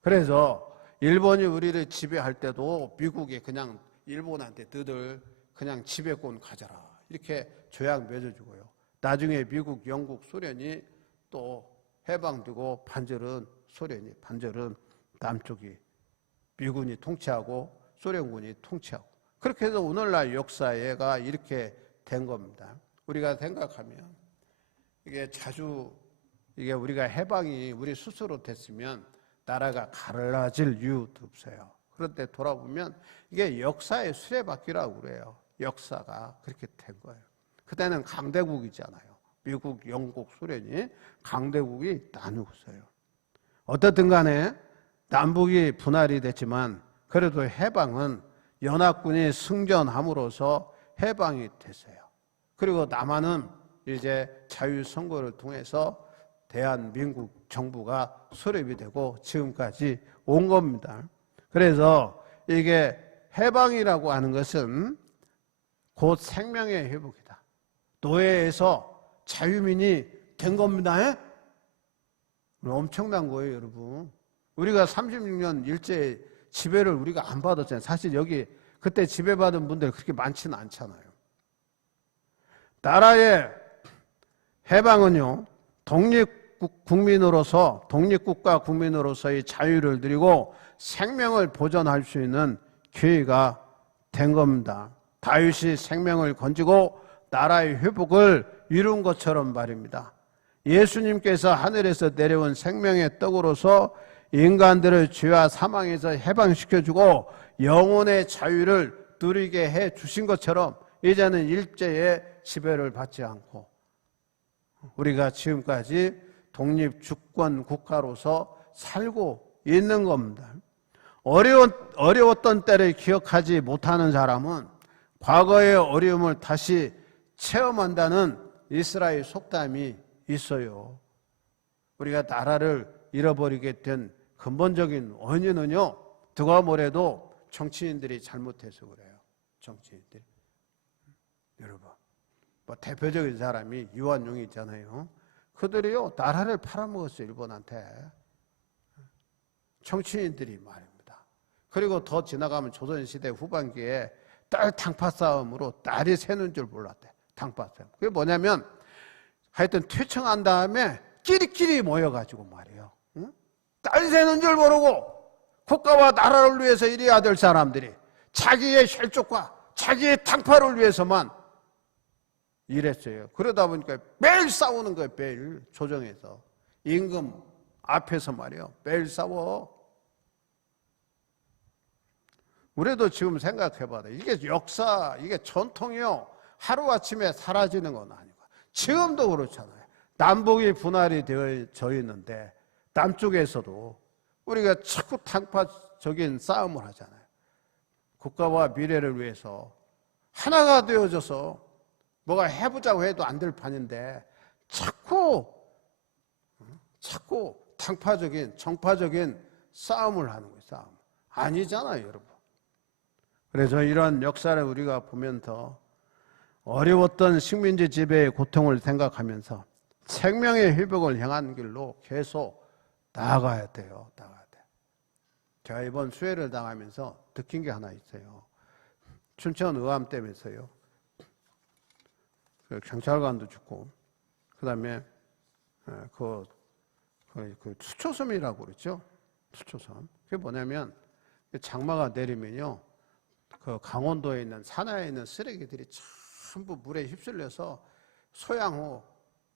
그래서 일본이 우리를 지배할 때도 미국이 그냥 일본한테 너희들 그냥 지배권 가져라 이렇게 조약 맺어주고요. 나중에 미국, 영국, 소련이 또 해방되고 반절은 남쪽이 미군이 통치하고 소련군이 통치하고, 그렇게 해서 오늘날 역사가 이렇게 된 겁니다. 우리가 생각하면 이게 우리가 해방이 우리 스스로 됐으면 나라가 갈라질 이유도 없어요. 그런데 돌아보면 이게 역사의 수레바퀴라고 그래요. 역사가 그렇게 된 거예요. 그때는 강대국이잖아요. 미국, 영국, 소련이 강대국이 나누었어요. 어떻든 간에 남북이 분할이 됐지만 그래도 해방은 연합군이 승전함으로써 해방이 됐어요. 그리고 남한은 이제 자유선거를 통해서 대한민국 정부가 수립이 되고 지금까지 온 겁니다. 그래서 이게 해방이라고 하는 것은 곧 생명의 회복이다. 노예에서 자유민이 된 겁니다. 엄청난 거예요, 여러분. 우리가 36년 일제 지배를 우리가 안 받았잖아요. 사실 여기 그때 지배받은 분들 그렇게 많지는 않잖아요. 나라의 해방은요, 독립국가 국민으로서의 자유를 누리고 생명을 보존할 수 있는 기회가 된 겁니다. 다윗이 생명을 건지고 나라의 회복을 이룬 것처럼 말입니다. 예수님께서 하늘에서 내려온 생명의 떡으로서 인간들을 죄와 사망에서 해방시켜주고 영혼의 자유를 누리게 해 주신 것처럼 이제는 일제의 지배를 받지 않고 우리가 지금까지 독립주권 국가로서 살고 있는 겁니다. 어려웠던 때를 기억하지 못하는 사람은 과거의 어려움을 다시 체험한다는 이스라엘 속담이 있어요. 우리가 나라를 잃어버리게 된 근본적인 원인은요, 누가 뭐래도 정치인들이 잘못해서 그래요. 정치인들이. 여러분, 뭐 대표적인 사람이 유한용이 있잖아요. 그들이요, 나라를 팔아먹었어요, 일본한테. 정치인들이 말입니다. 그리고 더 지나가면 조선시대 후반기에 딸 탕파 싸움으로 날이 새는 줄 몰랐대. 탕파 싸움. 그게 뭐냐면 하여튼 퇴청한 다음에 끼리끼리 모여가지고 말이에요. 응? 딸 새는 줄 모르고 국가와 나라를 위해서 일해야 될 사람들이 자기의 혈족과 자기의 탕파를 위해서만 일했어요. 그러다 보니까 매일 싸우는 거예요. 매일 조정에서. 임금 앞에서 말이에요. 매일 싸워. 우리도 지금 생각해봐야 돼. 이게 역사, 이게 전통이요. 하루아침에 사라지는 건 아니고. 지금도 그렇잖아요. 남북이 분할이 되어져 있는데 남쪽에서도 우리가 자꾸 탕파적인 싸움을 하잖아요. 국가와 미래를 위해서 하나가 되어져서 뭐가 해보자고 해도 안 될 판인데 자꾸 탕파적인 정파적인 싸움을 하는 거예요. 싸움. 아니잖아요, 여러분. 그래서 이런 역사를 우리가 보면서 어려웠던 식민지 지배의 고통을 생각하면서 생명의 회복을 향한 길로 계속 나아가야 돼요. 나아가야 돼요. 제가 이번 수해를 당하면서 느낀 게 하나 있어요. 춘천 의암댐에서요. 경찰관도 죽고, 그 다음에 그 수초섬이라고 그랬죠. 수초섬. 그게 뭐냐면 장마가 내리면요, 그 강원도에 있는 산하에 있는 쓰레기들이 전부 물에 휩쓸려서 소양호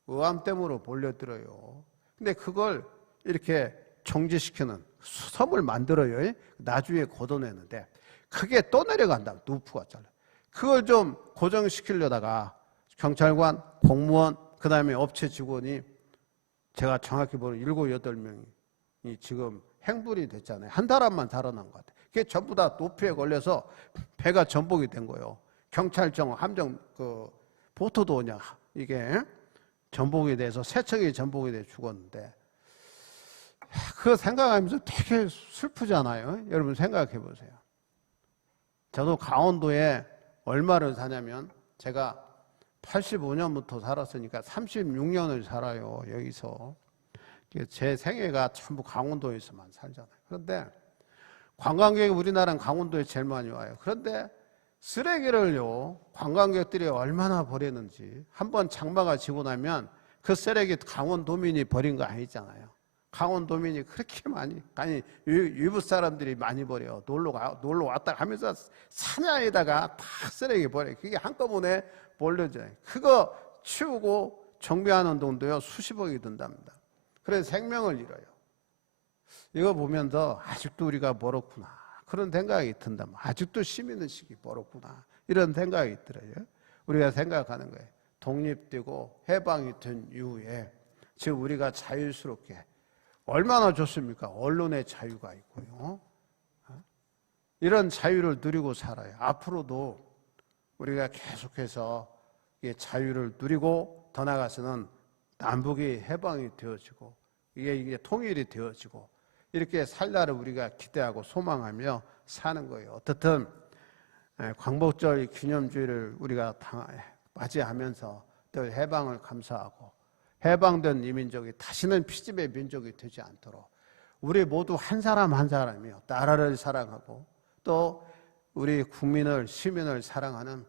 의암댐으로 몰려들어요. 근데 그걸 이렇게 정지시키는 섬을 만들어요. 나주에 걷어내는데 그게 또 내려간다. 누프가 잘라. 그걸 좀 고정시키려다가 경찰관, 공무원, 그 다음에 업체 직원이 제가 정확히 보면 7, 8명이 지금 행불이 됐잖아요. 한 사람만 살아난 것 같아요. 그게 전부 다 노피에 걸려서 배가 전복이 된 거예요. 경찰청, 함정, 보트도 그냥 이게 전복이 돼서 세척이 전복이 돼 죽었는데, 그거 생각하면서 되게 슬프잖아요. 여러분 생각해 보세요. 저도 강원도에 얼마를 사냐면 제가 85년부터 살았으니까 36년을 살아요. 여기서. 제 생애가 전부 강원도에서만 살잖아요. 그런데 관광객이 우리나라는 강원도에 제일 많이 와요. 그런데 쓰레기를요, 관광객들이 얼마나 버리는지. 한번 장마가 지고 나면 그 쓰레기 강원도민이 버린 거 아니잖아요. 강원도민이 그렇게 많이, 아니 위부 사람들이 많이 버려요. 놀러 왔다 가면서 산야에다가 다 쓰레기 버려요. 그게 한꺼번에 몰려져요. 그거 치우고 정비하는 돈도요 수십억이 든답니다. 그래서 생명을 잃어요. 이거 보면서 아직도 우리가 멀었구나 그런 생각이 든다. 아직도 시민의식이 멀었구나 이런 생각이 들어요. 우리가 생각하는 거예요. 독립되고 해방이 된 이후에 지금 우리가 자유스럽게 얼마나 좋습니까? 언론의 자유가 있고요. 이런 자유를 누리고 살아요. 앞으로도 우리가 계속해서 자유를 누리고 더 나아가서는 남북이 해방이 되어지고 이게 통일이 되어지고 이렇게 살날을 우리가 기대하고 소망하며 사는 거예요. 어떻든 광복절 기념주의를 우리가 맞이하면서 늘 해방을 감사하고 해방된 이 민족이 다시는 피집의 민족이 되지 않도록 우리 모두 한 사람 한 사람이요 나라를 사랑하고 또 우리 국민을 시민을 사랑하는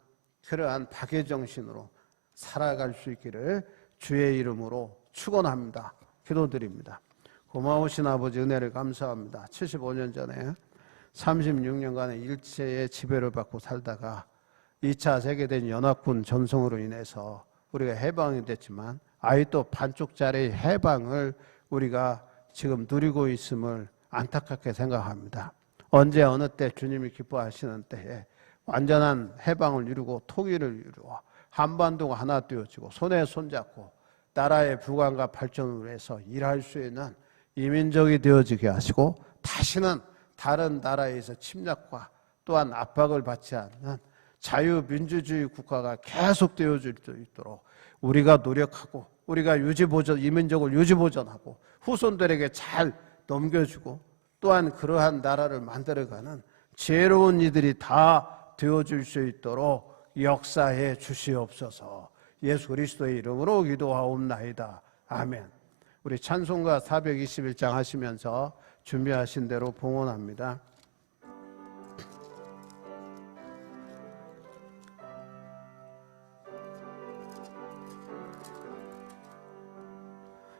그러한 박애정신으로 살아갈 수 있기를 주의 이름으로 축원합니다. 기도드립니다. 고마우신 아버지 은혜를 감사합니다. 75년 전에 36년간의 일제의 지배를 받고 살다가 2차 세계대전 연합군 전성으로 인해서 우리가 해방이 됐지만 아직도 반쪽짜리 해방을 우리가 지금 누리고 있음을 안타깝게 생각합니다. 언제 어느 때 주님이 기뻐하시는 때에 완전한 해방을 이루고 통일을 이루어 한반도가 하나 되어지고 손에 손잡고 나라의 부강과 발전을 위해서 일할 수 있는 이민족이 되어지게 하시고 다시는 다른 나라에서 침략과 또한 압박을 받지 않는 자유민주주의 국가가 계속 되어질 수 있도록 우리가 노력하고 우리가 이민족을 유지보존하고 후손들에게 잘 넘겨주고 또한 그러한 나라를 만들어가는 지혜로운 이들이 다 되어줄 수 있도록 역사해 주시옵소서. 예수 그리스도의 이름으로 기도하옵나이다. 아멘. 우리 찬송가 421장 하시면서 준비하신 대로 봉헌합니다.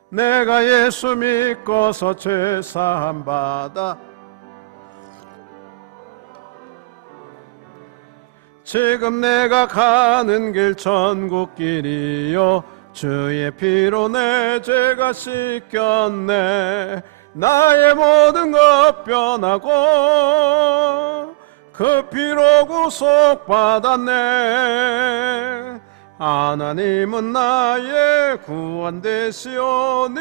내가 예수 믿고서 죄 사함 받아 지금 내가 가는 길 천국길이요 주의 피로 내 죄가 씻겼네. 나의 모든 것 변하고 그 피로 구속받았네. 하나님은 나의 구원 되시오니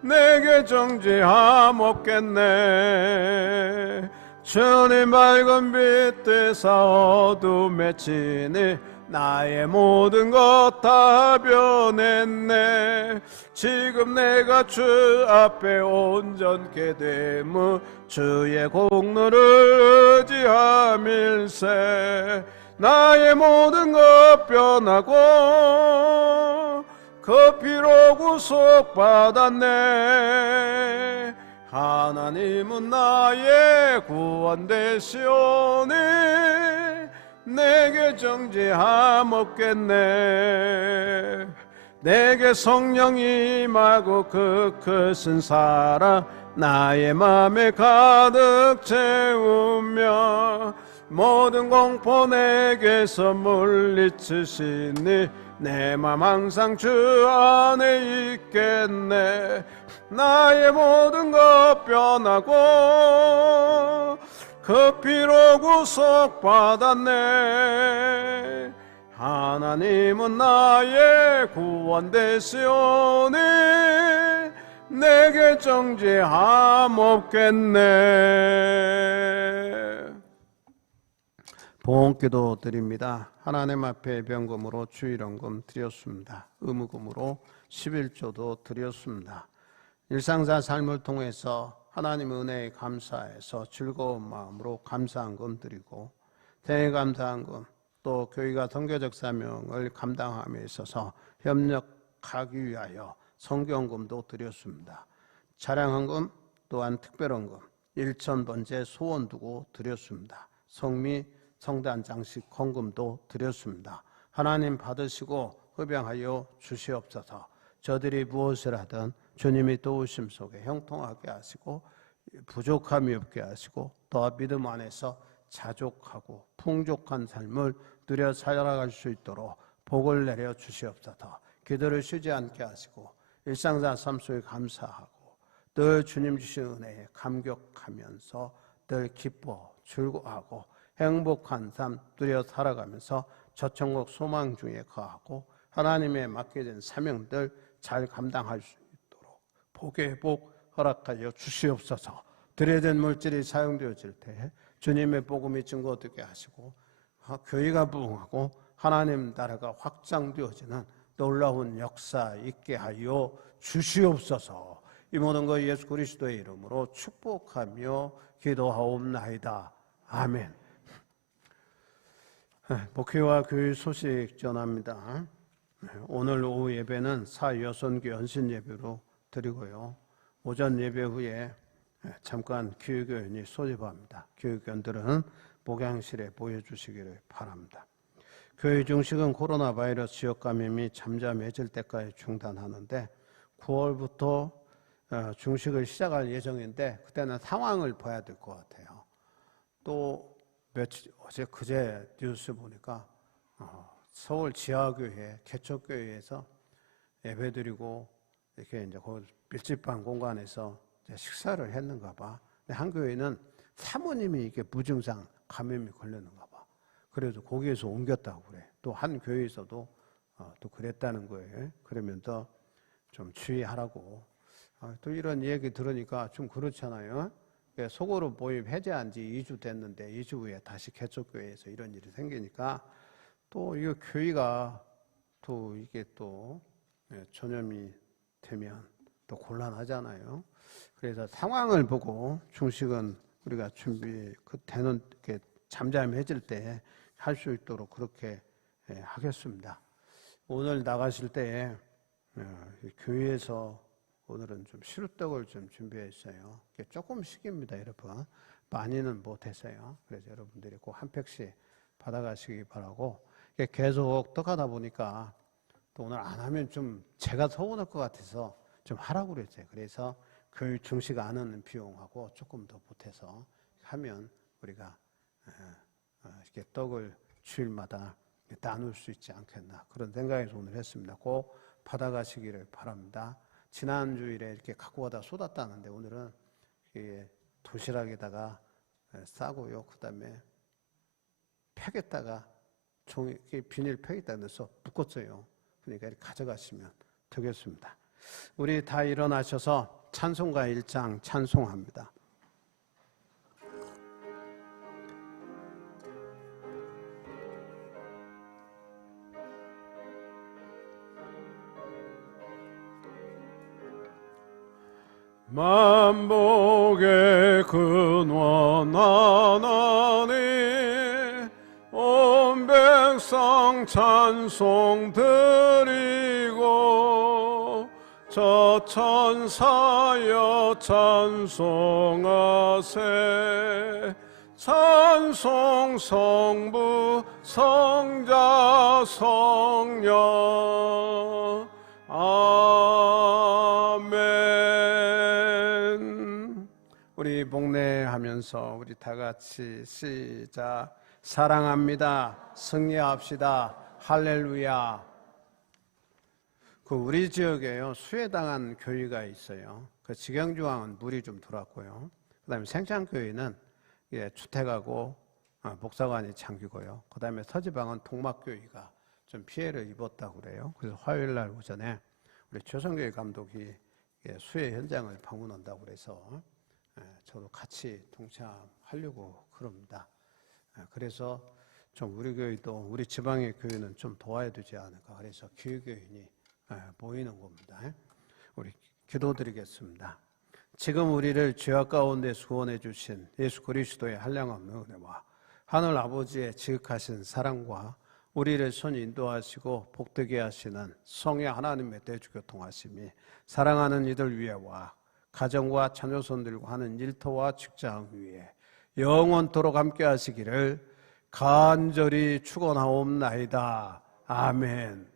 내게 정죄함 없겠네. 주님 밝은 빛 되사 어둠에 치니 나의 모든 것 다 변했네. 지금 내가 주 앞에 온전케 되무 주의 공로를 의지함일세. 나의 모든 것 변하고 그 피로 구속받았네. 하나님은 나의 구원 되시오니 내게 정죄함 없겠네. 내게 성령 임하고 그 크신 사랑 나의 맘에 가득 채우며 모든 공포 내게서 물리치시니 내 맘 항상 주 안에 있겠네. 나의 모든 것 변하고 그 피로 구속받았네. 하나님은 나의 구원 되시오니 내게 정죄함 없겠네. 봉헌기도 드립니다. 하나님 앞에 변금으로 주일원금 드렸습니다. 의무금으로 11조도 드렸습니다. 일상사 삶을 통해서 하나님 은혜에 감사해서 즐거운 마음으로 감사한금 드리고 대감사한금 또 교회가 선교적 사명을 감당함에 있어서 협력하기 위하여 성경금도 드렸습니다. 차량헌금 또한 특별헌금 1,000번째 소원 두고 드렸습니다. 성미 성단 장식 헌금도 드렸습니다. 하나님 받으시고 흡양하여 주시옵소서. 저들이 무엇을 하든 주님이 도우심 속에 형통하게 하시고 부족함이 없게 하시고 더 믿음 안에서 자족하고 풍족한 삶을 누려 살아갈 수 있도록 복을 내려 주시옵소서. 기도를 쉬지 않게 하시고 일상사 삶 속에 감사하고 늘 주님 주신 은혜에 감격하면서 늘 기뻐 즐거워하고 행복한 삶 누려 살아가면서 저천국 소망 중에 거하고 하나님의 맡겨진 사명들 잘 감당할 수 있도록 복의 복 허락하여 주시옵소서. 드려진 물질이 사용되어질 때 주님의 복음이 증거되게 하시고 교회가 부흥하고 하나님 나라가 확장되어지는 놀라운 역사 있게 하여 주시옵소서. 이 모든 것 예수 그리스도의 이름으로 축복하며 기도하옵나이다. 아멘. 목회와 교회 소식 전합니다. 오늘 오후 예배는 사여선교 연신 예배로 드리고요. 오전 예배 후에 잠깐 교육위원이 소집합니다. 교육위원들은 목양실에 보여주시기를 바랍니다. 교회 중식은 코로나 바이러스 지역 감염이 잠잠해질 때까지 중단하는데 9월부터 중식을 시작할 예정인데 그때는 상황을 봐야 될 것 같아요. 또 그제 뉴스 보니까 서울 지하교회, 개척교회에서 예배드리고 이렇게 이제 밀집한 공간에서 식사를 했는가 봐. 근데 한 교회는 사모님이 이게 무증상 감염이 걸렸는가 봐. 그래도 거기에서 옮겼다고 그래. 또 한 교회에서도 또 그랬다는 거예요. 그러면서 좀 주의하라고. 또 이런 얘기 들으니까 좀 그렇잖아요. 소그룹 모임 해제한 지 2주 됐는데 2주 후에 다시 개척교회에서 이런 일이 생기니까 또 이거 교회가 또 이게 또 전염이 되면 또 곤란하잖아요. 그래서 상황을 보고 중식은 우리가 준비 되는 게 잠잠해질 때 할 수 있도록 그렇게 하겠습니다. 오늘 나가실 때 교회에서 오늘은 좀 시루떡을 좀 준비했어요. 조금씩입니다, 여러분. 많이는 못했어요. 그래서 여러분들이 꼭 한 팩씩 받아가시기 바라고. 계속 떡하다 보니까 또 오늘 안 하면 좀 제가 서운할 것 같아서 좀 하라고 그랬어요. 그래서 교회 중식 안 하는 비용하고 조금 더 보태서 하면 우리가 이렇게 떡을 주일마다 나눌 수 있지 않겠나 그런 생각에서 오늘 했습니다. 꼭 받아가시기를 바랍니다. 지난 주일에 이렇게 갖고 와다 쏟았다는데 오늘은 도시락에다가 싸고요. 그 다음에 팩에다가 종이 비닐 팩에다가 넣어서 묶었어요. 그러니까 이렇게 가져가시면 되겠습니다. 우리 다 일어나셔서 찬송가 1장 찬송합니다. 만복의 근원 하나님 온 백성 찬송 드리고 저 천사여 찬송하세 찬송 성부 성자 성령 아멘. 우리 복례하면서 우리 다 같이 시작. 사랑합니다. 승리합시다. 할렐루야. 우리 지역에요 수해당한 교회가 있어요. 직영중앙은 물이 좀 들어왔고요. 그다음에 생창교회는 주택하고 목사관이 잠기고요. 그다음에 서지방은 동막교회가 좀 피해를 입었다고 그래요. 그래서 화요일 날 오전에 우리 조성교회 감독이 수해 현장을 방문한다고 그래서 저도 같이 동참하려고 그럽니다. 그래서 좀 우리 교회도 우리 지방의 교회는 좀 도와야 되지 않을까. 그래서 기후교인이 모이는 겁니다. 우리 기도드리겠습니다. 지금 우리를 죄악 가운데서 구원해 주신 예수 그리스도의 한량없는 은혜와 하늘 아버지의 지극하신 사랑과 우리를 손 인도하시고 복되게 하시는 성의 하나님의 대주교통하심이 사랑하는 이들 위에와 가정과 자녀손들과 하는 일터와 직장 위에 영원토록 함께 하시기를 간절히 축원하옵나이다. 아멘.